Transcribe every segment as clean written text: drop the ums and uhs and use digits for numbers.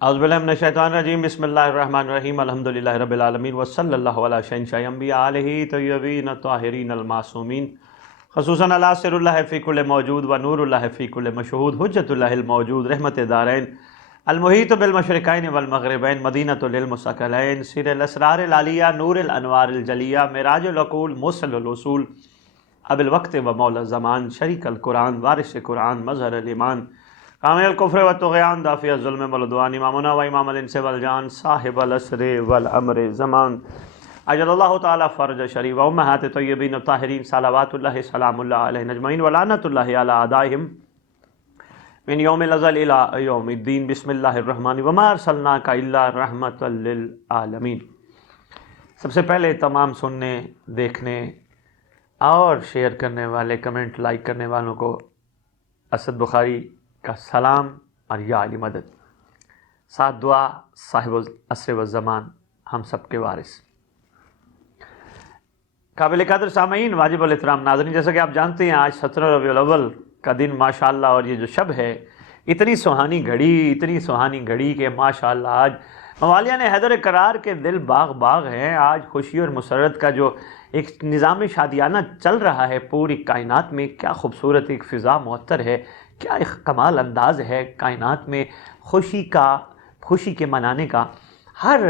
اعوذ باللہ من الشیطان الرجیم بسم اللہ الرحمن الرحیم الحمدللہ رب العالمین وصلی اللہ علی شہنشاہ انبیاء آلہ طیبین الطاہرین المعصومین خصوصاً علی سر اللہ فی کل موجود و نور اللہ فی کل مشہود حجت اللہ الموجود رحمت دارین المحیط بالمشرقین والمغربین مدینۃ للمثقلین سر الاسرار العلیہ نور الانوار الجلیہ معراج العقول موصل الوصول اب الوقت و مولا الزمان شریک القرآن وارث قرآن مظہر الایمان کامل الکفر والطغیان دافع الظلم والعدوان امامنا و امام الانس والجان صاحب العصر والامر زمان اجل اللہ تعالی فرج شریف و امہات طیبین الطاہرین صلوات اللہ سلام اللہ علیہ اجمعین ولعنۃ اللہ علی اعدائہم من یوم الازل الی یوم الدین بسم اللہ الرحمن وما ارسلناک الا رحمۃ للعالمین۔ سب سے پہلے تمام سننے، دیکھنے اور شیئر کرنے والے، کمنٹ لائک کرنے والوں کو اسد بخاری کا سلام اور یا علی مدد، ساتھ دعا صاحب العصر والزمان ہم سب کے وارث۔ قابل قدر سامعین، واجب الاحترام ناظرین، جیسا کہ آپ جانتے ہیں آج 17 ربیع الاول کا دن ماشاءاللہ، اور یہ جو شب ہے اتنی سہانی گھڑی کہ ماشاءاللہ آج موالیان حیدر کرار کے دل باغ باغ ہیں۔ آج خوشی اور مسرت کا جو ایک نظام شادیانہ چل رہا ہے پوری کائنات میں، کیا خوبصورت ایک فضا معطر ہے، کیا ایک کمال انداز ہے کائنات میں خوشی کے منانے کا۔ ہر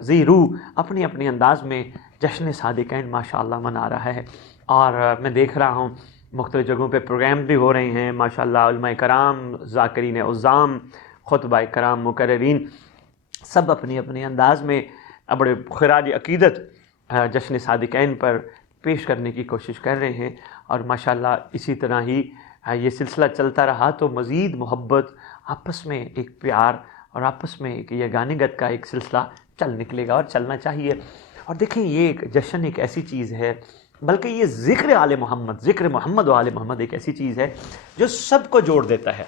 ذی روح اپنے اپنے انداز میں جشن صادقین ماشاءاللہ منا رہا ہے، اور میں دیکھ رہا ہوں مختلف جگہوں پہ پروگرام بھی ہو رہے ہیں ماشاءاللہ، علماء کرام، ذاکرین عظام، خطبہ کرام، مقررین، سب اپنے اپنے انداز میں بڑے خراج عقیدت جشن صادقین پر پیش کرنے کی کوشش کر رہے ہیں، اور ماشاءاللہ اسی طرح ہی یہ سلسلہ چلتا رہا تو مزید محبت، آپس میں ایک پیار اور آپس میں ایک یگانگت کا ایک سلسلہ چل نکلے گا، اور چلنا چاہیے۔ اور دیکھیں یہ ایک جشن ایک ایسی چیز ہے، بلکہ یہ ذکر محمد و آل محمد ایک ایسی چیز ہے جو سب کو جوڑ دیتا ہے۔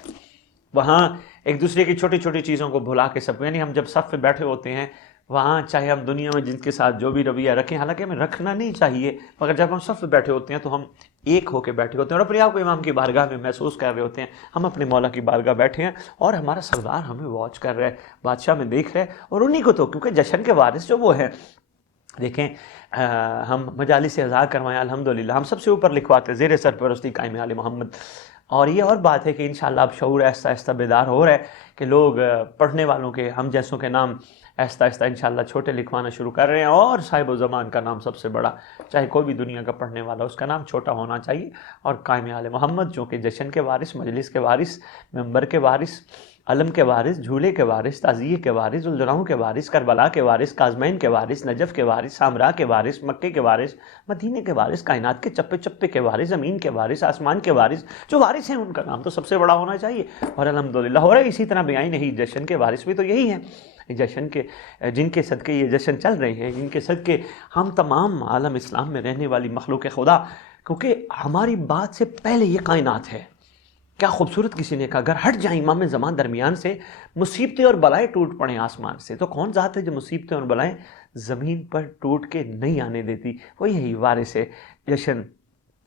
وہاں ایک دوسرے کی چھوٹی چھوٹی چیزوں کو بھلا کے سب کو، یعنی ہم جب صف پہ بیٹھے ہوتے ہیں وہاں چاہے ہم دنیا میں جن کے ساتھ جو بھی رویہ رکھیں، حالانکہ ہمیں رکھنا نہیں چاہیے، مگر جب ہم صف پہ بیٹھے ہوتے ہیں تو ہم ایک ہو کے بیٹھے ہوتے ہیں اور اپنے آپ کو امام کی بارگاہ میں محسوس کر رہے ہوتے ہیں، ہم اپنے مولا کی بارگاہ بیٹھے ہیں اور ہمارا سردار ہمیں واچ کر رہا ہے، بادشاہ میں دیکھ رہے ہیں، اور انہی کو تو کیونکہ جشن کے وارث جو وہ ہیں، دیکھیں ہم مجالس اعزاز کروائیں الحمدللہ، ہم سب سے اوپر لکھواتے ہیں زیر سرپرستی قائم آل محمد۔ اور یہ اور بات ہے کہ انشاءاللہ اب شعور آہستہ آہستہ بیدار ہو رہا ہے کہ لوگ پڑھنے والوں کے، ہم جیسوں کے نام آہستہ آہستہ انشاءاللہ چھوٹے لکھوانا شروع کر رہے ہیں، اور صاحب الزمان کا نام سب سے بڑا، چاہے کوئی بھی دنیا کا پڑھنے والا، اس کا نام چھوٹا ہونا چاہیے، اور قائم آل محمد جو کہ جشن کے وارث، مجلس کے وارث، منبر کے وارث، علم کے وارث، جھولے کے وارث، تعزیے کے وارث، ذوالجلالہ کے وارث، کربلا کے وارث، کاظمین کے وارث، نجف کے وارث، سامرا کے وارث، مکے کے وارث، مدینے کے وارث، کائنات کے چپے چپے کے وارث، زمین کے وارث، آسمان کے وارث، جو وارث ہیں ان کا نام تو سب سے بڑا ہونا چاہیے، اور الحمدللہ ہو رہا ہے اسی طرح بیائی نہیں۔ جشن کے وارث بھی تو یہی ہیں، جشن کے جن کے صدقے یہ جشن چل رہے ہیں، جن کے صدقے ہم تمام عالم اسلام میں رہنے والی مخلوق خدا، کیونکہ ہماری بات سے پہلے یہ کائنات ہے۔ کیا خوبصورت کسی نے کہا، اگر ہٹ جائیں امام زمان درمیان سے، مصیبتیں اور بلائیں ٹوٹ پڑیں آسمان سے، تو کون ذات ہے جو مصیبتیں اور بلائیں زمین پر ٹوٹ کے نہیں آنے دیتی؟ وہ یہی وارث جشن،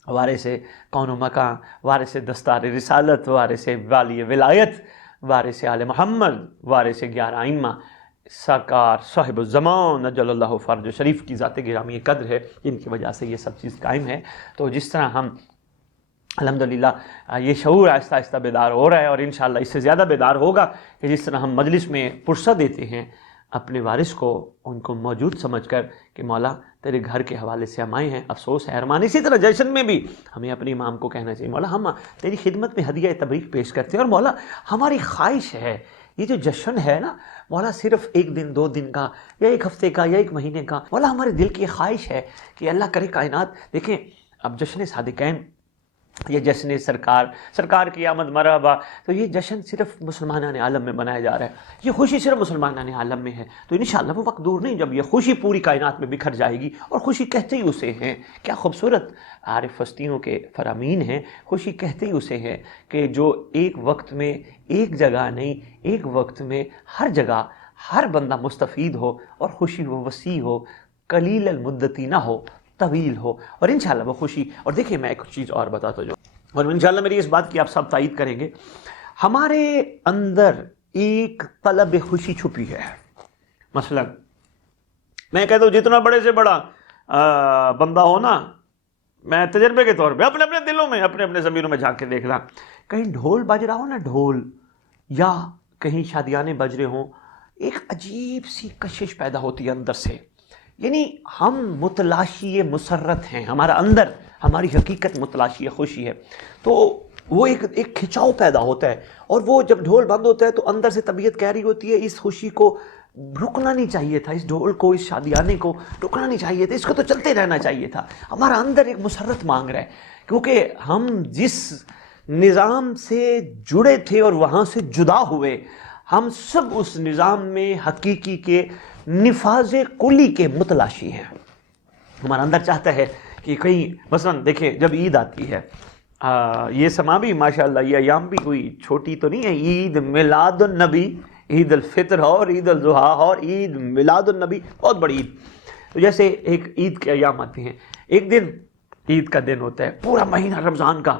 وارث کون و مکان، وارث دستار رسالت، وارث والی ولایت، وارث آل محمد، وارث 11 ائمہ، سرکار صاحب الزمان اجل اللہ فرج شریف کی ذات گرامی قدر ہے، جن کی وجہ سے یہ سب چیز قائم ہے۔ تو جس طرح ہم الحمدللہ یہ شعور آہستہ آہستہ بیدار ہو رہا ہے، اور انشاءاللہ اس سے زیادہ بیدار ہوگا کہ جس طرح ہم مجلس میں پرسہ دیتے ہیں اپنے وارث کو، ان کو موجود سمجھ کر کہ مولا تیرے گھر کے حوالے سے ہم آئے ہیں، افسوس ہے ارمان۔ اسی طرح جشن میں بھی ہمیں اپنے امام کو کہنا چاہیے، مولا ہم تیری خدمت میں ہدیہ تبریک پیش کرتے ہیں، اور مولا ہماری خواہش ہے یہ جو جشن ہے نا مولا، صرف 1 دن 2 دن کا یا 1 ہفتے کا یا 1 مہینے کا، مولا ہمارے دل کی خواہش ہے کہ اللہ کرے کائنات، دیکھیں اب جشن صادقین، یہ جشن سرکار کی آمد مرحبا، تو یہ جشن صرف مسلمانان عالم میں منایا جا رہا ہے، یہ خوشی صرف مسلمانان عالم میں ہے، تو انشاءاللہ وہ وقت دور نہیں جب یہ خوشی پوری کائنات میں بکھر جائے گی، اور خوشی کہتے ہی اسے ہیں، کیا خوبصورت عارف ہستیوں کے فرامین ہیں، خوشی کہتے ہی اسے ہیں کہ جو ایک وقت میں ایک جگہ نہیں، ایک وقت میں ہر جگہ ہر بندہ مستفید ہو، اور خوشی وہ وسیع ہو، قلیل المدتی نہ ہو، طویل ہو، اور انشاءاللہ وہ خوشی۔ اور دیکھیں میں ایک چیز اور بتاتا جاؤں، اور انشاءاللہ میری اس بات کی آپ سب تائید کریں گے، ہمارے اندر ایک طلب خوشی چھپی ہے. مثلا میں کہتا ہوں جتنا بڑے سے بڑا بندہ ہو نا، میں تجربے کے طور پہ اپنے اپنے دلوں میں اپنے اپنے ضمیروں میں جھانک کے دیکھ رہا، کہیں ڈھول بج رہا ہو نا، ڈھول، یا کہیں شادیانے بج رہے ہوں، ایک عجیب سی کشش پیدا ہوتی ہے اندر سے. یعنی ہم متلاشی مسرت ہیں، ہمارا اندر ہماری حقیقت متلاشی خوشی ہے. تو وہ ایک کھچاؤ پیدا ہوتا ہے، اور وہ جب ڈھول بند ہوتا ہے تو اندر سے طبیعت کہہ رہی ہوتی ہے اس خوشی کو رکنا نہیں چاہیے تھا، اس ڈھول کو، اس شادیانے کو رکنا نہیں چاہیے تھا، اس کو تو چلتے رہنا چاہیے تھا. ہمارا اندر ایک مسرت مانگ رہا ہے، کیونکہ ہم جس نظام سے جڑے تھے اور وہاں سے جدا ہوئے، ہم سب اس نظام میں حقیقی کے نفاذ کلی کے متلاشی ہیں. ہمارا اندر چاہتا ہے کہ کہیں مثلا دیکھیں جب عید آتی ہے، یہ سما بھی ماشاءاللہ یہ ایام بھی کوئی چھوٹی تو نہیں ہے. عید میلاد النبی، عید الفطر اور عید الاضحیٰ اور عید میلاد النبی، بہت بڑی عید. تو جیسے ایک عید کے ایام آتے ہیں، ایک دن عید کا دن ہوتا ہے، پورا مہینہ رمضان کا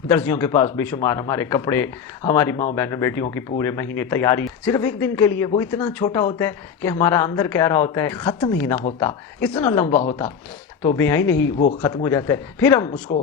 درزیوں کے پاس بے شمار ہمارے کپڑے، ہماری ماں بہنوں بیٹیوں کی پورے مہینے تیاری صرف ایک دن کے لیے. وہ اتنا چھوٹا ہوتا ہے کہ ہمارا اندر کہہ رہا ہوتا ہے ختم ہی نہ ہوتا، اتنا لمبا ہوتا، تو بے آئین ہی وہ ختم ہو جاتا ہے. پھر ہم اس کو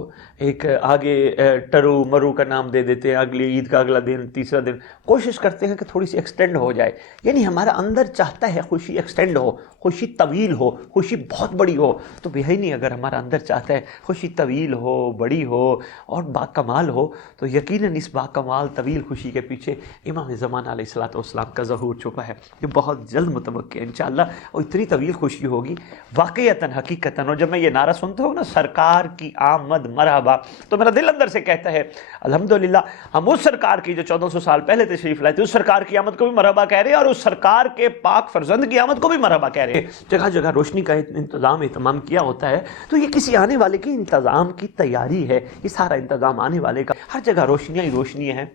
ایک آگے ٹرو مرو کا نام دے دیتے ہیں، اگلی عید کا اگلا دن، تیسرا دن، کوشش کرتے ہیں کہ تھوڑی سی ایکسٹینڈ ہو جائے. یعنی ہمارا اندر چاہتا ہے خوشی ایکسٹینڈ ہو، خوشی طویل ہو، خوشی بہت بڑی ہو. تو بے نہیں، اگر ہمارا اندر چاہتا ہے خوشی طویل ہو، بڑی ہو اور باکمال ہو، تو یقیناً اس باکمال طویل خوشی کے پیچھے امام زمانہ علیہ الصلوۃ والسلام کا ظہور چھپا ہے، جو بہت جلد متوقع ہے انشاءاللہ. اور اتنی طویل خوشی ہوگی واقعتاً حقیقتاً. اور جب میں یہ نعرہ سنتا ہوں نا، سرکار کی آمد مرحبا، تو میرا دل اندر سے کہتا ہے الحمدللہ ہم اس سرکار کی جو 1400 سال پہلے تشریف لائے تھے، اس سرکار کی آمد کو بھی مرحبا کہہ رہے ہیں، اور اس سرکار کے پاک فرزند کی آمد کو بھی مرحبا کہہ رہے ہیں. جگہ جگہ روشنی کا انتظام اہتمام کیا ہوتا ہے، تو یہ کسی آنے والے کی انتظام کی تیاری ہے. یہ سارا انتظام آنے والے کا، ہر جگہ روشنیاں ہی روشنیاں ہیں.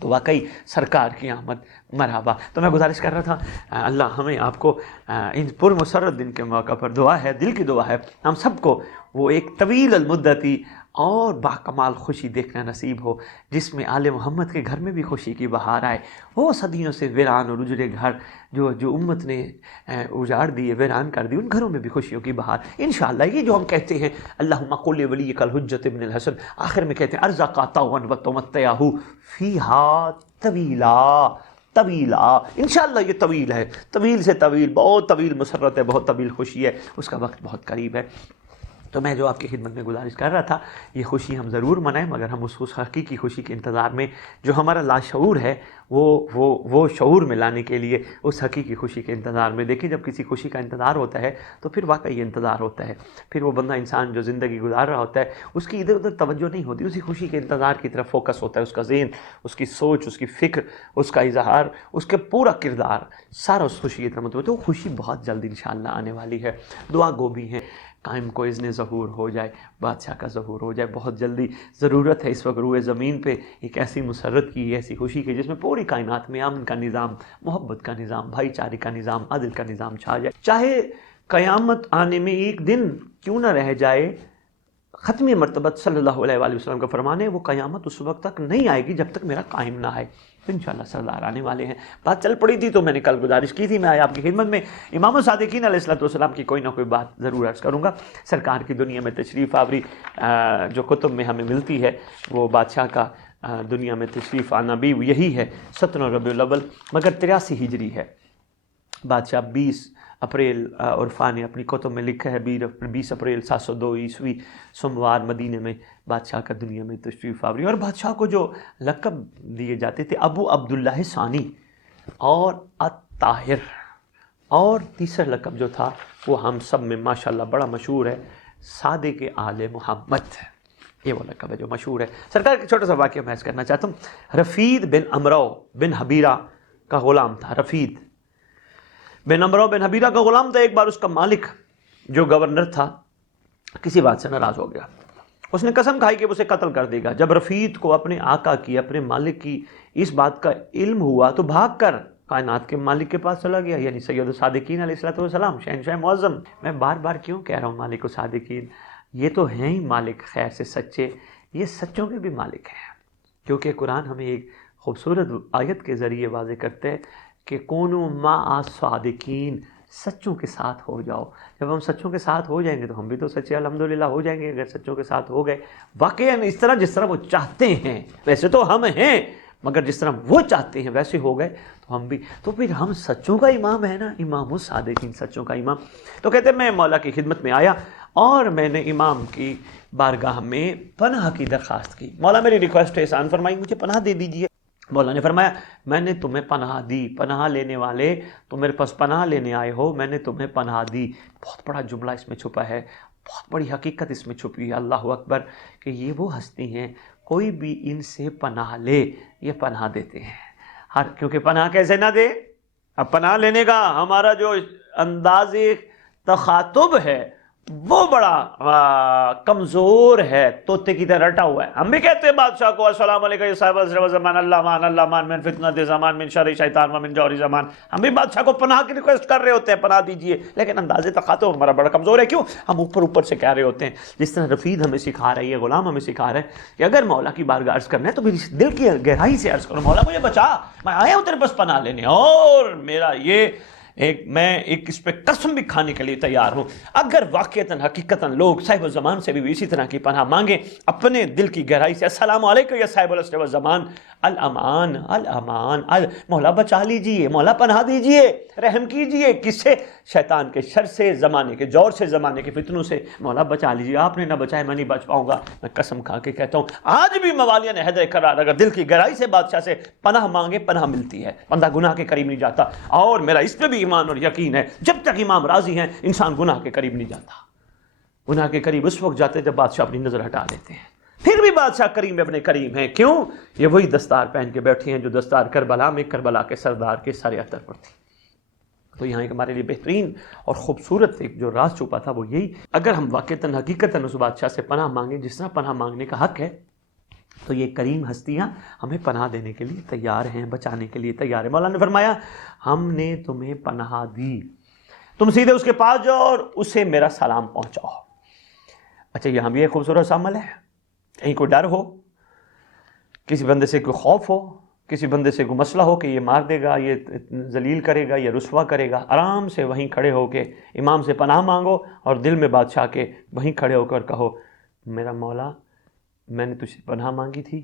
تو واقعی سرکار کی آمد مرحبا. تو میں گزارش کر رہا تھا اللہ ہمیں آپ کو ان پر مسرت دن کے موقع پر دعا ہے، دل کی دعا ہے، ہم سب کو وہ ایک طویل المدتی اور باکمال خوشی دیکھنا نصیب ہو، جس میں آل محمد کے گھر میں بھی خوشی کی بہار آئے. وہ صدیوں سے ویران اور اجڑے گھر جو امت نے اجاڑ دیے، ویران کر دی، ان گھروں میں بھی خوشیوں کی بہار انشاءاللہ. یہ جو ہم کہتے ہیں اللہم قل ولیک الحجۃ ابن الحسن، آخر میں کہتے ہیں ارزقا طوعا وتمتعہ فیہا طویلا طویلا. انشاءاللہ یہ طویل ہے، طویل سے طویل، بہت طویل مسرت ہے، بہت طویل خوشی ہے، اس کا وقت بہت قریب ہے. تو میں جو آپ کی خدمت میں گزارش کر رہا تھا، یہ خوشی ہم ضرور منائیں، مگر ہم اس حقیقی خوشی کے انتظار میں، جو ہمارا لاشعور ہے وہ شعور میں لانے کے لیے اس حقیقی خوشی کے انتظار میں. دیکھیں جب کسی خوشی کا انتظار ہوتا ہے تو پھر واقعی انتظار ہوتا ہے، پھر وہ بندہ انسان جو زندگی گزار رہا ہوتا ہے اس کی ادھر ادھر توجہ نہیں ہوتی، اسی خوشی کے انتظار کی طرف فوکس ہوتا ہے، اس کا ذہن، اس کی سوچ، اس کی فکر، اس کا اظہار، اس کے پورا کردار سارا اس خوشی کی طرف متوجہ. تو وہ خوشی بہت جلد انشاءاللہ آنے والی ہے. دعا گو بھی ہیں قائم کو اذن ظہور ہو جائے، بادشاہ کا ظہور ہو جائے. بہت جلدی ضرورت ہے اس وقت روئے زمین پہ ایک ایسی مسرت کی، ایسی خوشی کی، جس میں پوری کائنات میں امن کا نظام، محبت کا نظام، بھائی چارے کا نظام، عدل کا نظام چھا جائے. چاہے قیامت آنے میں ایک دن کیوں نہ رہ جائے، ختم مرتبت صلی اللہ علیہ وآلہ وسلم کا فرمان ہے وہ قیامت اس وقت تک نہیں آئے گی جب تک میرا قائم نہ آئے. انشاءاللہ سردار آنے والے ہیں. بات چل پڑی تھی تو میں نے کل گزارش کی تھی، میں آیا آپ کی خدمت میں امام الصادقین علیہ الصلوۃ والسلام کی کوئی نہ کوئی بات ضرور عرض کروں گا. سرکار کی دنیا میں تشریف آوری جو کتب میں ہمیں ملتی ہے، وہ بادشاہ کا دنیا میں تشریف آنا بھی یہی ہے 17 ربیع الاول، مگر 83 ہجری ہے. بادشاہ 20 اپریل عرفا نے اپنی کتب میں لکھا ہے 20 اپریل 702 عیسوی سوموار مدینے میں بادشاہ کا دنیا میں تشریف آوری. اور بادشاہ کو جو لقب دیے جاتے تھے ابو عبداللہ ثانی اور الطاہر، اور تیسرا لقب جو تھا وہ ہم سب میں ماشاءاللہ بڑا مشہور ہے، صادق آل محمد. یہ وہ لقب ہے جو مشہور ہے. سرکار کا چھوٹا سا واقعہ میں عرض کرنا چاہتا ہوں. رفید بن امرو بن حبیرہ کا غلام تھا. رفید بن امرو بن حبیرہ کا غلام تھا. ایک بار اس کا مالک جو گورنر تھا کسی بات سے ناراض ہو گیا، اس نے قسم کھائی کہ اسے قتل کر دے گا. جب رفید کو اپنے آقا کی، اپنے مالک کی اس بات کا علم ہوا تو بھاگ کر کائنات کے مالک کے پاس چلا گیا، یعنی سید الصادقین علیہ الصلوۃ والسلام، شہنشاہ معظم. میں بار بار کیوں کہہ رہا ہوں مالک الصادقین؟ یہ تو ہیں ہی مالک خیر سے سچے، یہ سچوں کے بھی مالک ہیں، کیونکہ قرآن ہمیں ایک خوبصورت آیت کے ذریعے واضح کرتے ہیں کہ کونوا مع الصادقین، سچوں کے ساتھ ہو جاؤ۔ جب ہم سچوں کے ساتھ ہو جائیں گے تو ہم بھی تو سچے الحمدللہ ہو جائیں گے۔ اگر سچوں کے ساتھ ہو گئے واقعاً اس طرح جس طرح وہ چاہتے ہیں، ویسے تو ہم ہیں مگر جس طرح وہ چاہتے ہیں ویسے ہو گئے تو ہم بھی، تو پھر ہم سچوں کا امام ہے نا، امام الصادقین، سچوں کا امام۔ تو کہتے ہیں میں مولا کی خدمت میں آیا اور میں نے امام کی بارگاہ میں پناہ کی درخواست کی۔ مولا میری ریکویسٹ ہے، احسان فرمائی مجھے پناہ دے دیجیے۔ مولا نے فرمایا میں نے تمہیں پناہ دی، پناہ لینے والے تو میرے پاس پناہ لینے آئے ہو، میں نے تمہیں پناہ دی۔ بہت بڑا جملہ اس میں چھپا ہے، بہت بڑی حقیقت اس میں چھپی ہے، اللہ اکبر، کہ یہ وہ ہستی ہیں کوئی بھی ان سے پناہ لے یہ پناہ دیتے ہیں۔ کیونکہ پناہ کیسے نہ دے؟ اب پناہ لینے کا ہمارا جو انداز تخاطب ہے وہ بڑا کمزور ہے، طوطے کی طرح رٹا ہوا ہے۔ ہم بھی کہتے ہیں بادشاہ کو السلام علیکم یا صاحب العصر والزمان، اللہ مان من فتنۃ زمان، من شر شیطان و من جور زمان۔ ہم بھی بادشاہ کو پناہ کی ریکویسٹ کر رہے ہوتے ہیں، پناہ دیجئے، لیکن انداز تخاطب ہمارا بڑا کمزور ہے۔ کیوں؟ ہم اوپر سے کہہ رہے ہوتے ہیں، جس طرح رفید ہمیں سکھا رہا ہے، یہ غلام ہمیں سکھا رہا ہے کہ اگر مولا کی بارگاہ عرض کرنا ہے تو میری دل کی گہرائی سے عرض کرو، مولا مجھے بچا، میں آیا ہوں تیرے پاس پناہ لینے، اور میرا یہ میں اس پہ قسم بھی کھانے کے لیے تیار ہوں اگر واقعتاً حقیقتاً لوگ صاحب الزمان سے بھی اسی طرح کی پناہ مانگیں اپنے دل کی گہرائی سے، السلام علیکم یا صاحب العصر والزمان، الامان الامان، مولا بچا لیجئے، مولا پناہ دیجئے، رحم کیجئے، کس سے؟ شیطان کے شر سے، زمانے کے جور سے، زمانے کے فتنوں سے، مولا بچا لیجئے، آپ نے نہ بچائے میں نہیں بچ پاؤں گا۔ میں قسم کھا کے کہتا ہوں آج بھی موالیہ نے حیدر کرار اگر دل کی گہرائی سے بادشاہ سے پناہ مانگے پناہ ملتی ہے، بندہ گناہ کے قریب نہیں جاتا۔ اور میرا اس پہ بھی ایمان اور یقین ہے جب تک امام راضی ہیں انسان گناہ کے قریب نہیں جاتا۔ گناہ کے قریب اس وقت جاتے جب بادشاہ اپنی نظر ہٹا دیتے ہیں، پھر بھی بادشاہ کریم ابن کریم ہیں۔ کیوں؟ یہ وہی دستار پہن کے بیٹھے ہیں جو دستار کربلا میں کربلا کے سردار کے سر اتر پر تھی۔ تو یہاں ایک ہمارے لیے بہترین اور خوبصورت ایک جو راز چھپا تھا وہ یہی، اگر ہم واقعتاً حقیقتاً اس بادشاہ سے پناہ مانگیں جس طرح پناہ مانگنے کا حق ہے، تو یہ کریم ہستیاں ہمیں پناہ دینے کے لیے تیار ہیں، بچانے کے لیے تیار ہیں۔ مولانا نے فرمایا ہم نے تمہیں پناہ دی، تم سیدھے اس کے پاس جاؤ اور اسے میرا سلام پہنچاؤ۔ اچھا یہاں بھی ایک خوبصورت عمل ہے، کہیں کوئی ڈر ہو، کسی بندے سے کوئی خوف ہو، کسی بندے سے کوئی مسئلہ ہو کہ یہ مار دے گا، یہ ذلیل کرے گا، یہ رسوا کرے گا، آرام سے وہیں کھڑے ہو کے امام سے پناہ مانگو اور دل میں بادشاہ کے وہیں کھڑے ہو کر کہو میرا مولا میں نے تجھ سے پناہ مانگی تھی،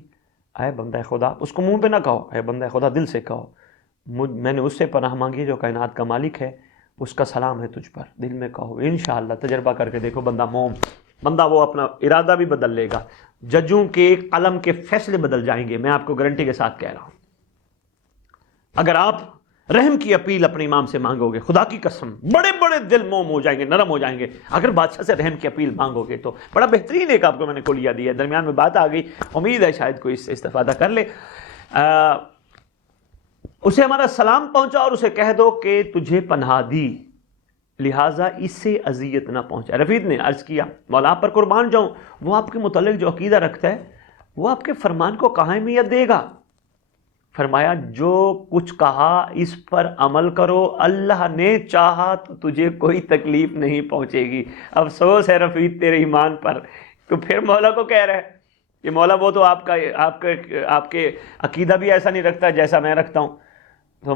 اے بندہ خدا، اس کو منہ پہ نہ کہو، اے بندہ خدا دل سے کہو، میں نے اس سے پناہ مانگی جو کائنات کا مالک ہے، اس کا سلام ہے تجھ پر، دل میں کہو، انشاءاللہ تجربہ کر کے دیکھو بندہ وہ اپنا ارادہ بھی بدل لے گا، ججوں کے قلم کے فیصلے بدل جائیں گے، میں آپ کو گارنٹی کے ساتھ کہہ رہا ہوں۔ اگر آپ رحم کی اپیل اپنے امام سے مانگو گے، خدا کی قسم بڑے بڑے دل موم ہو جائیں گے، نرم ہو جائیں گے۔ اگر بادشاہ سے رحم کی اپیل مانگو گے تو بڑا بہترین ایک آپ کو میں نے کلیہ دیا ہے، درمیان میں بات آ گئی، امید ہے شاید کوئی اس سے استفادہ کر لے۔ اسے ہمارا سلام پہنچا اور اسے کہہ دو کہ تجھے پناہ دی، لہٰذا اس سے اذیت نہ پہنچا۔ رفیق نے عرض کیا مولا آپ پر قربان جاؤں، وہ آپ کے متعلق جو عقیدہ رکھتا ہے وہ آپ کے فرمان کو کہاں اہمیت دے گا؟ فرمایا جو کچھ کہا اس پر عمل کرو، اللہ نے چاہا تو تجھے کوئی تکلیف نہیں پہنچے گی۔ افسوس ہے رفیق تیرے ایمان پر، تو پھر مولا کو کہہ رہا ہے کہ مولا وہ تو آپ کے عقیدہ بھی ایسا نہیں رکھتا جیسا میں رکھتا ہوں۔ تو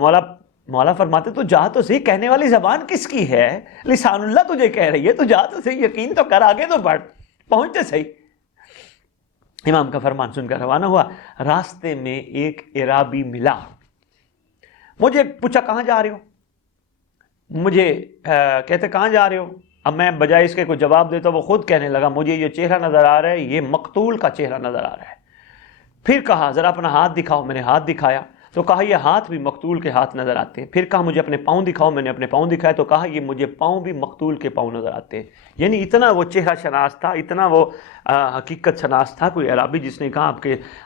مولا فرماتے تو جا تو صحیح، کہنے والی زبان کس کی ہے؟ لسان اللہ تجھے کہہ رہی ہے، تو جا تو صحیح، یقین تو کر، آگے تو بڑھ، پہنچتے صحیح۔ امام کا فرمان سن کر روانہ ہوا، راستے میں ایک عرابی ملا، مجھے پوچھا کہاں جا رہے ہو؟ مجھے کہتے کہاں جا رہے ہو؟ اب میں بجائے اس کے کوئی جواب دیتا وہ خود کہنے لگا مجھے یہ چہرہ نظر آ رہا ہے، یہ مقتول کا چہرہ نظر آ رہا ہے۔ پھر کہا ذرا اپنا ہاتھ دکھاؤ، میں نے ہاتھ دکھایا تو کہا یہ ہاتھ بھی مقتول کے ہاتھ نظر آتے ہیں۔ پھر کہا مجھے اپنے پاؤں دکھاؤ، میں نے اپنے پاؤں دکھائے تو کہا یہ مجھے پاؤں بھی مقتول کے پاؤں نظر آتے ہیں۔ یعنی اتنا وہ چہرہ شناس تھا، اتنا وہ حقیقت شناس تھا کوئی عرابی، جس نے کہا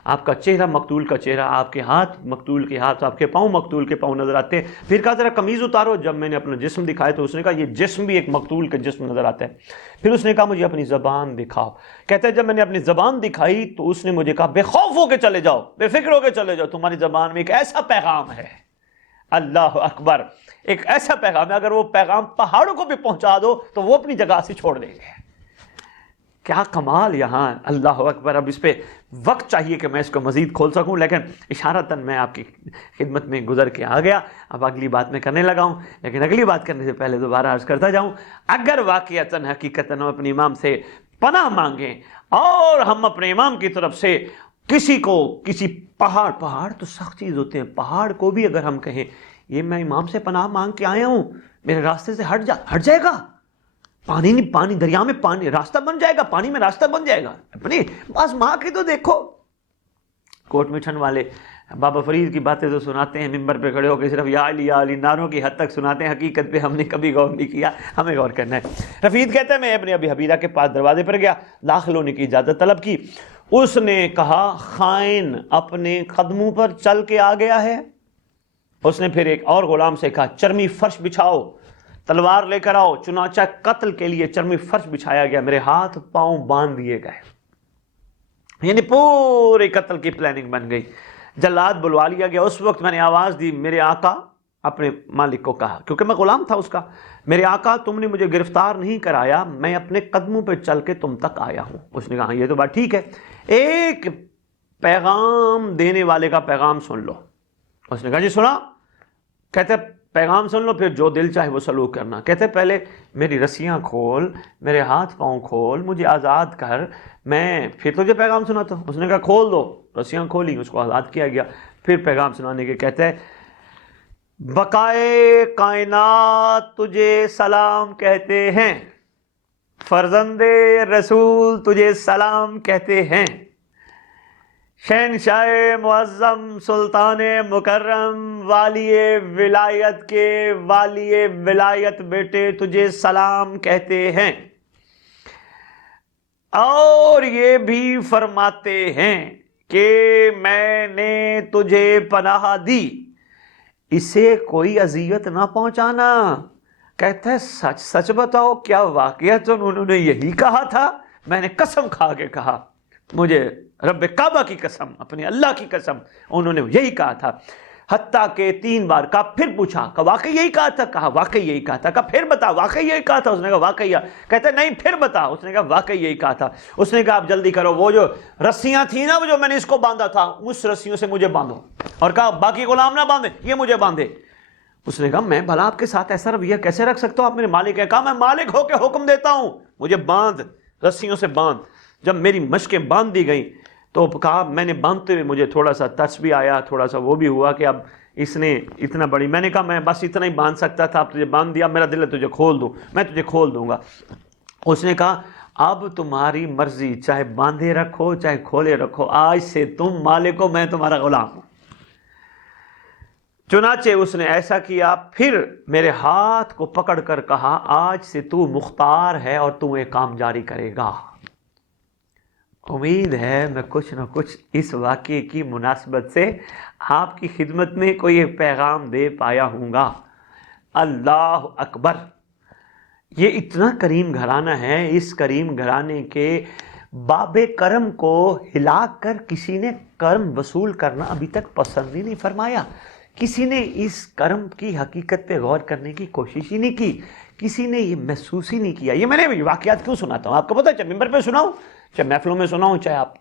آپ کا چہرہ مقتول کا چہرہ، آپ کے ہاتھ مقتول کے ہاتھ، آپ کے پاؤں مقتول کے پاؤں نظر آتے ہیں۔ پھر کہا ذرا قمیض اتارو، جب میں نے اپنا جسم دکھایا تو اس نے کہا یہ جسم بھی ایک مقتول کا جسم نظر آتا ہے۔ پھر اس نے کہا مجھے اپنی زبان دکھاؤ، کہتے ہیں جب میں نے اپنی زبان دکھائی تو اس نے مجھے کہا بے خوف ہو کے چلے جاؤ، بے فکر ہو کے چلے جاؤ، تمہاری زبان میں ایک ایسا پیغام ہے، اللہ اکبر، ایک ایسا پیغام ہے اگر وہ پیغام پہاڑوں کو بھی پہنچا دو تو وہ اپنی جگہ سے چھوڑ دیں گے۔ کیا کمال یہاں، اللہ اکبر. اب اس پہ وقت چاہیے کہ میں اس کو مزید کھول سکوں، لیکن اشارتاً میں آپ کی خدمت میں گزر کے آ گیا. اب اگلی بات میں کرنے لگا ہوں، لیکن اگلی بات کرنے سے پہلے دوبارہ عرض کرتا جاؤں، اگر واقعتاً حقیقتاً ہم اپنے امام سے پناہ مانگیں اور ہم اپنے امام کی طرف سے کسی پہاڑ تو سخت چیز ہوتے ہیں، پہاڑ کو بھی اگر ہم کہیں یہ میں امام سے پناہ مانگ کے آیا ہوں، میرے راستے سے ہٹ جائے گا، پانی دریا میں پانی راستہ بن جائے گا، پانی میں راستہ بن جائے گا. اپنی بس ماں کی تو دیکھو. کوٹ میٹھن والے بابا فرید کی باتیں تو سناتے ہیں ممبر پہ کھڑے ہو کے، صرف یا علی نعروں کی حد تک سناتے ہیں، حقیقت پہ ہم نے کبھی غور نہیں کیا. ہمیں غور کرنا ہے. رفید کہتے ہیں میں ابن ابی حبیرہ کے پاس دروازے پر گیا، داخل ہونے کی اجازت طلب کی. اس نے کہا خائن اپنے قدموں پر چل کے آ گیا ہے. اس نے پھر ایک اور غلام سے کہا چرمی فرش بچھاؤ، تلوار لے کر آؤ. چنانچہ قتل کے لیے چرمی فرش بچھایا گیا، میرے ہاتھ پاؤں باندھ دیے گئے. یعنی پورے قتل کی پلاننگ بن گئی. جلاد بلوا لیا گیا. اس وقت میں نے آواز دی، میرے آقا، اپنے مالک کو کہا کیونکہ میں غلام تھا اس کا، میرے آقا تم نے مجھے گرفتار نہیں کرایا، میں اپنے قدموں پہ چل کے تم تک آیا ہوں. اس نے کہا یہ تو بات ٹھیک ہے، ایک پیغام دینے والے کا پیغام سن لو. اس نے کہا جی سنا. کہتے پیغام سن لو، پھر جو دل چاہے وہ سلوک کرنا. کہتے پہلے میری رسیاں کھول، میرے ہاتھ پاؤں کھول، مجھے آزاد کر، میں پھر تجھے پیغام سناتا ہوں. اس نے کہا کھول دو. رسیاں کھولی، اس کو آزاد کیا گیا. پھر پیغام سنانے کے کہتے ہیں بقائے کائنات تجھے سلام کہتے ہیں، فرزند رسول تجھے سلام کہتے ہیں، شہنشاہ معظم سلطان مکرم والی ولایت کے والی ولایت بیٹے تجھے سلام کہتے ہیں، اور یہ بھی فرماتے ہیں کہ میں نے تجھے پناہ دی، اسے کوئی اذیت نہ پہنچانا. کہتا ہے سچ سچ بتاؤ کیا واقعات انہوں نے یہی کہا تھا؟ میں نے قسم کھا کے کہا، مجھے رب کعبہ کی قسم، اپنے اللہ کی قسم، انہوں نے یہی کہا تھا. حتیٰ کہ 3 بار کہا. پھر پوچھا کہ واقعی یہی کہا تھا؟ کہا واقعی یہی کہا تھا. کہا پھر بتا واقعی یہی کہا تھا؟ اس نے کہا واقعی. کہتے نہیں پھر بتا. اس نے کہا واقعی یہی کہا تھا. اس نے کہا آپ جلدی کرو، وہ جو رسیاں تھیں نا، وہ جو میں نے اس کو باندھا تھا، اس رسیوں سے مجھے باندھو. اور کہا باقی غلام نہ باندھے، یہ مجھے باندھے. اس نے کہا میں بھلا آپ کے ساتھ ایسا رویہ کیسے رکھ سکتا ہوں، آپ میرے مالک ہیں. کہا میں مالک ہو کے حکم دیتا ہوں، مجھے باندھ، رسیوں سے باندھ. جب میری مشقیں باندھ دی گئیں تو کہا میں نے باندھتے ہوئے مجھے تھوڑا سا ترس بھی آیا، تھوڑا سا وہ بھی ہوا کہ اب اس نے اتنا بڑی، میں نے کہا میں بس اتنا ہی باندھ سکتا تھا، اب تجھے باندھ دیا، میرا دل ہے تجھے کھول دوں، میں تجھے کھول دوں گا. اس نے کہا اب تمہاری مرضی، چاہے باندھے رکھو چاہے کھولے رکھو، آج سے تم مالک ہو، میں تمہارا غلام ہوں. چنانچہ اس نے ایسا کیا. پھر میرے ہاتھ کو پکڑ کر کہا آج سے تو مختار ہے اور تو ایک کام جاری کرے گا. امید ہے میں کچھ نہ کچھ اس واقعے کی مناسبت سے آپ کی خدمت میں کوئی ایک پیغام دے پایا ہوں گا. اللہ اکبر. یہ اتنا کریم گھرانہ ہے، اس کریم گھرانے کے باب کرم کو ہلا کر کسی نے کرم وصول کرنا ابھی تک پسند ہی نہیں فرمایا. کسی نے اس کرم کی حقیقت پہ غور کرنے کی کوشش ہی نہیں کی، کسی نے یہ محسوس ہی نہیں کیا. یہ میں نے واقعات کیوں سناتا ہوں آپ کو پتہ ہے، چاہے ممبر پہ سناؤں، چاہے محفلوں میں سناؤں، چاہے آپ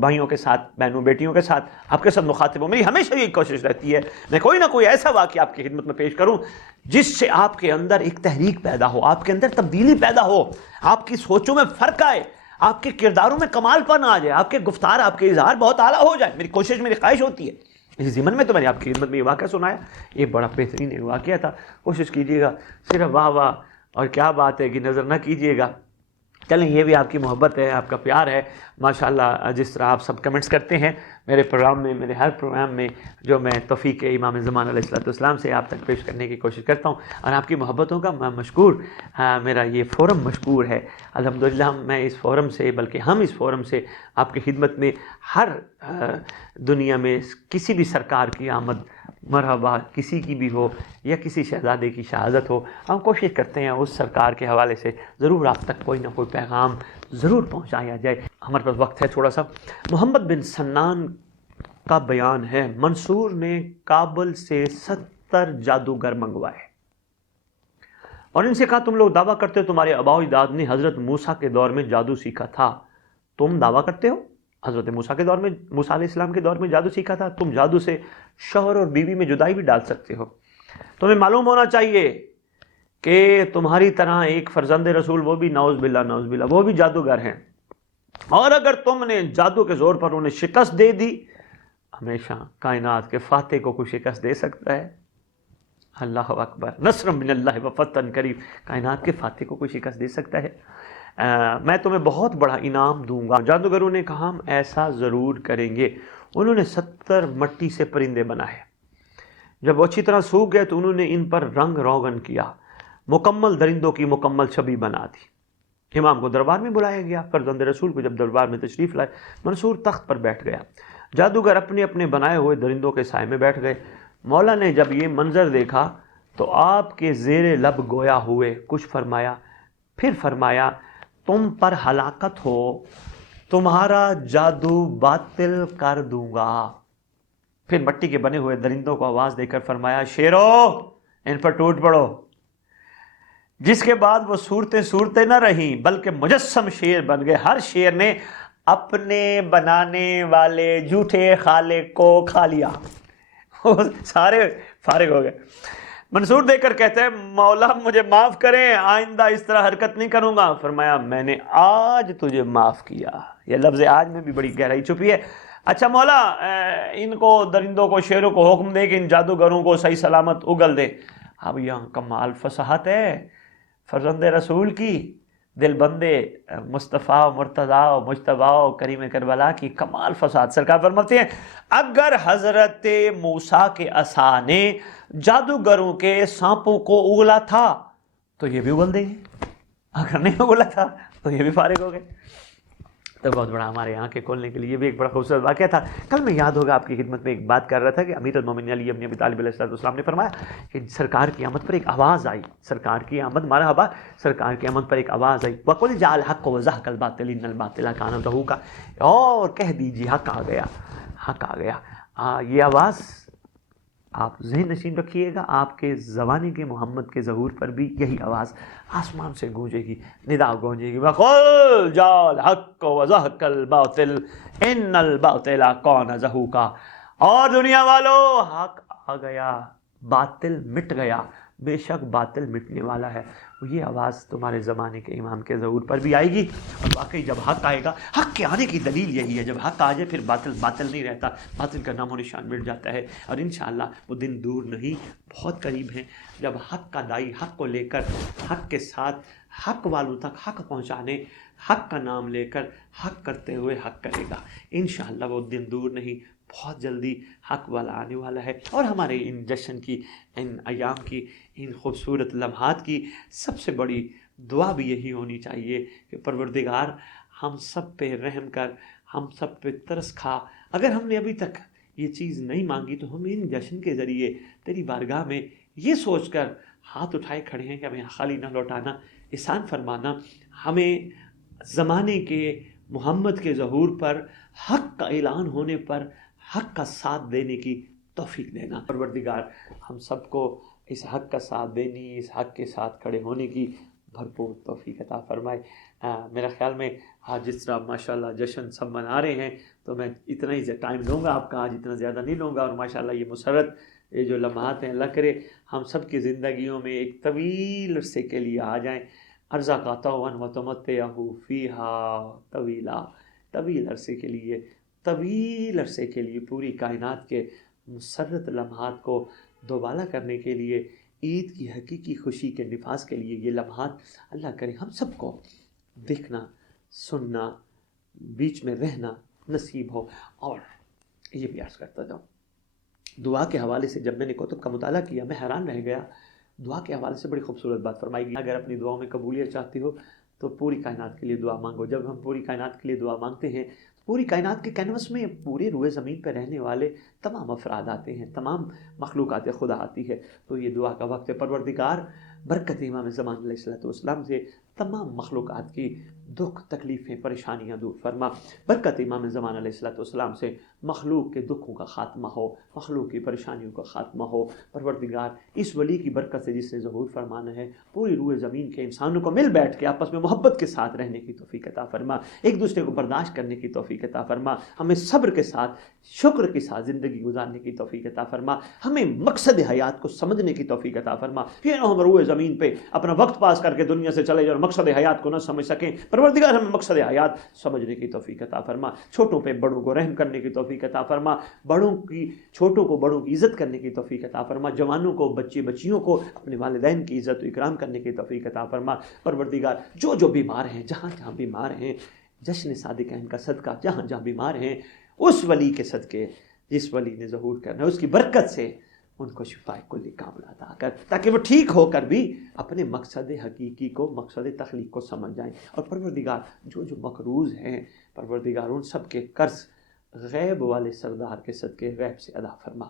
بھائیوں کے ساتھ، بہنوں بیٹیوں کے ساتھ آپ کے ساتھ مخاطب ہوں، میری ہمیشہ یہی کوشش رہتی ہے میں کوئی نہ کوئی ایسا واقعہ آپ کی خدمت میں پیش کروں جس سے آپ کے اندر ایک تحریک پیدا ہو، آپ کے اندر تبدیلی پیدا ہو، آپ کی سوچوں میں فرق آئے، آپ کے کرداروں میں کمال پن آ جائے، آپ کے گفتار، آپ کے اظہار بہت اعلیٰ ہو جائے. میری کوشش، میری خواہش ہوتی ہے. اس ضمن میں تو میں نے آپ کی خدمت میں یہ واقعہ سنایا، یہ بڑا بہترین واقعہ تھا. کوشش کیجیے گا، صرف واہ واہ اور کیا بات ہے کہ نظر نہ کیجیے گا. چلیں یہ بھی آپ کی محبت ہے، آپ کا پیار ہے ماشاءاللہ. جس طرح آپ سب کمنٹس کرتے ہیں میرے پروگرام میں، میرے ہر پروگرام میں، جو میں توفیق امام زمان علیہ السلام سے آپ تک پیش کرنے کی کوشش کرتا ہوں، اور آپ کی محبتوں کا میں مشکور. میرا یہ فورم مشکور ہے الحمدللہ. میں اس فورم سے، بلکہ ہم اس فورم سے آپ کی خدمت میں ہر دنیا میں کسی بھی سرکار کی آمد مرحبا، کسی کی بھی ہو یا کسی شہزادے کی شہادت ہو، ہم کوشش کرتے ہیں اس سرکار کے حوالے سے ضرور آپ تک کوئی نہ کوئی پیغام ضرور پہنچایا جائے. ہمارے پاس وقت ہے تھوڑا سا. محمد بن سنان کا بیان ہے، منصور نے کابل سے 70 جادوگر منگوائے. اور ان سے کہا تم لوگ دعویٰ کرتے ہو تمہارے آباء و اجداد نے حضرت موسیٰ کے دور میں جادو سیکھا تھا. تم دعویٰ کرتے ہو حضرت موسیٰ کے دور میں، موسیٰ علیہ السلام کے دور میں جادو سیکھا تھا. تم جادو سے شوہر اور بیوی میں جدائی بھی ڈال سکتے ہو. تمہیں معلوم ہونا چاہیے کہ تمہاری طرح ایک فرزند رسول، وہ بھی نعوذ باللہ وہ بھی جادوگر ہیں، اور اگر تم نے جادو کے زور پر انہیں شکست دے دی، ہمیشہ کائنات کے فاتح کو کوئی شکست دے سکتا ہے. اللہ اکبر، نصر من اللہ و فتح قریب. کائنات کے فاتح کو کوئی شکست دے سکتا ہے. میں تمہیں بہت بڑا انعام دوں گا. جادوگروں نے کہا ہم ایسا ضرور کریں گے. انہوں نے 70 مٹی سے پرندے بنائے. جب وہ اچھی طرح سوکھ گئے تو انہوں نے ان پر رنگ روغن کیا، مکمل درندوں کی مکمل چھبی بنا دی. امام کو دربار میں بلایا گیا. فرزند رسول کو جب دربار میں تشریف لائے، منصور تخت پر بیٹھ گیا. جادوگر اپنے اپنے بنائے ہوئے درندوں کے سائے میں بیٹھ گئے. مولا نے جب یہ منظر دیکھا تو آپ کے زیر لب گویا ہوئے. کچھ فرمایا، پھر فرمایا تم پر ہلاکت ہو، تمہارا جادو باطل کر دوں گا. پھر مٹی کے بنے ہوئے درندوں کو آواز دے کر فرمایا شیرو ان پر ٹوٹ پڑو. جس کے بعد وہ صورتیں نہ رہیں بلکہ مجسم شیر بن گئے. ہر شیر نے اپنے بنانے والے جھوٹے خالق کو کھا لیا. سارے فارغ ہو گئے. منصور دے کر کہتے ہیں مولا مجھے معاف کریں، آئندہ اس طرح حرکت نہیں کروں گا. فرمایا میں نے آج تجھے معاف کیا. یہ لفظ آج میں بھی بڑی گہرائی چھپی ہے. اچھا مولا ان کو درندوں کو شیروں کو حکم دے کہ ان جادوگروں کو صحیح سلامت اگل دے. اب یہاں کمال فصاحت ہے فرزند رسول کی، دل بندے مصطفیٰ و مرتضیٰ و مجتبیٰ و کریم کربلا کی کمال فصاحت. سرکار فرماتے ہیں اگر حضرت موسیٰ کے عصا نے جادوگروں کے سانپوں کو اگلا تھا تو یہ بھی اگل دیں گے، اگر نہیں اگلا تھا تو یہ بھی فارغ ہو گئے. تو بہت بڑا ہمارے یہاں کے کھولنے کے لیے بھی ایک بڑا خوبصورت واقعہ تھا. کل میں یاد ہوگا آپ کی خدمت میں ایک بات کر رہا تھا کہ امیر المومنین علی ابن ابی طالب علیہ السلام نے فرمایا کہ سرکار کی آمد پر ایک آواز آئی. سرکار کی آمد مرحبا، سرکار کی آمد پر ایک آواز آئی. وَقُلْ جَاءَ الْحَقُّ وَزَهَقَ الْبَاطِلُ إِنَّ الْبَاطِلَ كَانَ زَهُوقًا. اور کہہ دیجیے حق آ گیا، حق آ گیا. یہ آواز آپ ذہن نشین رکھیے گا، آپ کے زمانے کے محمد کے ظہور پر بھی یہی آواز آسمان سے گونجے گی، ندا گونجے گی. وَقُلْ جَاءَ الْحَقُّ وَزَهَقَ الْبَاطِلُ إِنَّ الْبَاطِلَ كَانَ زَهُوقًا. اور دنیا والو حق آ گیا، باطل مٹ گیا، بے شک باطل مٹنے والا ہے. یہ آواز تمہارے زمانے کے امام کے ظہور پر بھی آئے گی. اور واقعی جب حق آئے گا، حق کے آنے کی دلیل یہی ہے، جب حق آ جائے پھر باطل باطل نہیں رہتا، باطل کا نام و نشان مٹ جاتا ہے. اور انشاءاللہ وہ دن دور نہیں، بہت قریب ہیں جب حق کا دائی حق کو لے کر حق کے ساتھ حق والوں تک حق پہنچانے، حق کا نام لے کر حق کرتے ہوئے حق کرے گا. انشاءاللہ وہ دن دور نہیں، بہت جلدی حق والا آنے والا ہے. اور ہمارے ان جشن کی، ان ایام کی، ان خوبصورت لمحات کی سب سے بڑی دعا بھی یہی ہونی چاہیے کہ پروردگار ہم سب پہ رحم کر، ہم سب پہ ترس کھا. اگر ہم نے ابھی تک یہ چیز نہیں مانگی تو ہم ان جشن کے ذریعے تیری بارگاہ میں یہ سوچ کر ہاتھ اٹھائے کھڑے ہیں کہ ہمیں خالی نہ لوٹانا، احسان فرمانا، ہمیں زمانے کے محمد کے ظہور پر، حق کا اعلان ہونے پر حق کا ساتھ دینے کی توفیق دینا. پروردگار ہم سب کو اس حق کا ساتھ دینی، اس حق کے ساتھ کھڑے ہونے کی بھرپور توفیق عطا فرمائے. میرا خیال میں آج جس طرح ماشاءاللہ جشن سب منا رہے ہیں تو میں اتنا ہی ٹائم لوں گا آپ کا، آج اتنا زیادہ نہیں لوں گا. اور ماشاءاللہ یہ مسرت، یہ جو لمحات ہیں، اللہ کرے ہم سب کی زندگیوں میں ایک طویل عرصے کے لیے آ جائیں. ارزاقاتہ و تمتعہ فیہا طویلا، طویل عرصے کے لیے، طویل عرصے کے لیے پوری کائنات کے مسرت لمحات کو دوبالا کرنے کے لیے، عید کی حقیقی خوشی کے نفاذ کے لیے یہ لمحات اللہ کرے ہم سب کو دیکھنا، سننا، بیچ میں رہنا نصیب ہو. اور یہ بھی عرض کرتا جاؤں، دعا کے حوالے سے جب میں نے کتب کا مطالعہ کیا میں حیران رہ گیا. دعا کے حوالے سے بڑی خوبصورت بات فرمائی گئی، اگر اپنی دعاؤں میں قبولیت چاہتی ہو تو پوری کائنات کے لیے دعا مانگو. جب ہم پوری کائنات کے لیے دعا مانگتے ہیں، پوری کائنات کے کینوس میں پورے روئے زمین پہ رہنے والے تمام افراد آتے ہیں، تمام مخلوقات خدا آتی ہے. تو یہ دعا کا وقت ہے. پروردگار برکت امام زمان علیہ السلام سے تمام مخلوقات کی دکھ تکلیفیں پریشانیاں دور فرما. برکت امام زمان علیہ السلام سے مخلوق کے دکھوں کا خاتمہ ہو، مخلوق کی پریشانیوں کا خاتمہ ہو. پروردگار اس ولی کی برکت سے جس نے ظہور فرمانا ہے، پوری روئے زمین کے انسانوں کو مل بیٹھ کے آپس میں محبت کے ساتھ رہنے کی توفیق عطا فرما، ایک دوسرے کو برداشت کرنے کی توفیق عطا فرما، ہمیں صبر کے ساتھ شکر کے ساتھ زندگی گزارنے کی توفیق عطا فرما، ہمیں مقصد حیات کو سمجھنے کی توفیق عطا فرما. یہ نہ ہم روئے زمین پہ اپنا وقت پاس کر کے دنیا سے چلے جائیں اور مقصد حیات کو نہ سمجھ سکیں. پروردگار ہمیں مقصد حیات سمجھنے کی توفیق عطا فرما، چھوٹوں پہ بڑوں کو رحم کرنے کی توفیق عطا فرما، چھوٹوں کو بڑوں کی عزت کرنے کی توفیق عطا فرما، جوانوں کو بچیوں کو اپنے والدین کی عزت و اکرام کرنے کی توفیق عطا فرما. پروردگار جو بیمار ہیں، جہاں جہاں بیمار ہیں، جشن صادقین کا صدقہ جہاں جہاں بیمار ہیں، اس ولی کے صدقے جس ولی نے ظہور کرنا ہے، اس کی برکت سے ان کو شفاء کلی کاملہ عطا کر، تاکہ وہ ٹھیک ہو کر بھی اپنے مقصد حقیقی کو، مقصد تخلیق کو سمجھ جائیں. اور پروردگار جو مقروض ہیں، پروردگار ان سب کے قرض غیب والے سردار کے صدقے غیب سے ادا فرما.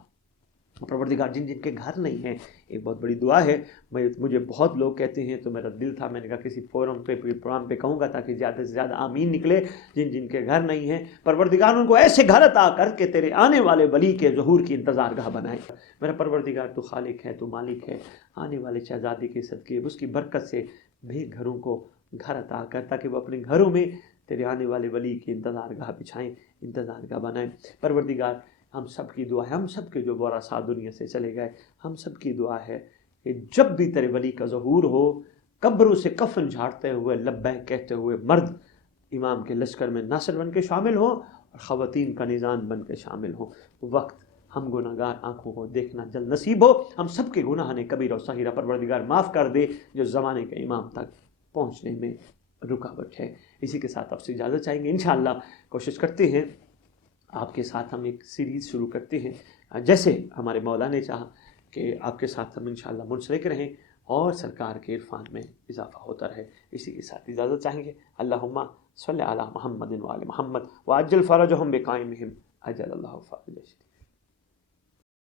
پروردگار جن کے گھر نہیں ہیں، ایک بہت بڑی دعا ہے. مجھے بہت لوگ کہتے ہیں، تو میرا دل تھا، میں نے کہا کسی فورم پہ پروگرام پہ کہوں گا تاکہ زیادہ سے زیادہ آمین نکلے. جن کے گھر نہیں ہیں، پروردگار ان کو ایسے گھر عطا کر کے تیرے آنے والے ولی کے ظہور کی انتظار گاہ بنائے. میرا پروردگار تو خالق ہے، تو مالک ہے. آنے والے شہزادی کے صدقے اس کی برکت سے بھی گھروں کو گھر عطا کر، تاکہ وہ اپنے گھروں میں تیرے آنے والے ولی کی انتظار گاہ بچھائیں، انتظار گاہ بنائیں. پروردگار ہم سب کی دعا ہے، ہم سب کے جو ورثاء دنیا سے چلے گئے، ہم سب کی دعا ہے کہ جب بھی تیرے ولی کا ظہور ہو، قبروں سے کفن جھاڑتے ہوئے لبیک کہتے ہوئے مرد امام کے لشکر میں ناصر بن کے شامل ہوں اور خواتین کا نظام بن کے شامل ہوں. وقت ہم گناہ گار آنکھوں کو دیکھنا جلد نصیب ہو. ہم سب کے گناہ نے کبیرہ و صغیرہ پروردگار معاف کر دے، جو زمانے کے امام تک پہنچنے میں رکاوٹ ہے. اسی کے ساتھ آپ سے اجازت چاہیں گے. انشاءاللہ کوشش کرتے ہیں آپ کے ساتھ ہم ایک سیریز شروع کرتے ہیں، جیسے ہمارے مولا نے چاہا کہ آپ کے ساتھ ہم انشاءاللہ منسلک رہیں اور سرکار کے عرفان میں اضافہ ہوتا رہے. اسی کے ساتھ اجازت چاہیں گے. اللہم صلی علی محمد وعلی محمد وعجل فرجہم بقائمہم عجل اللہ فرج.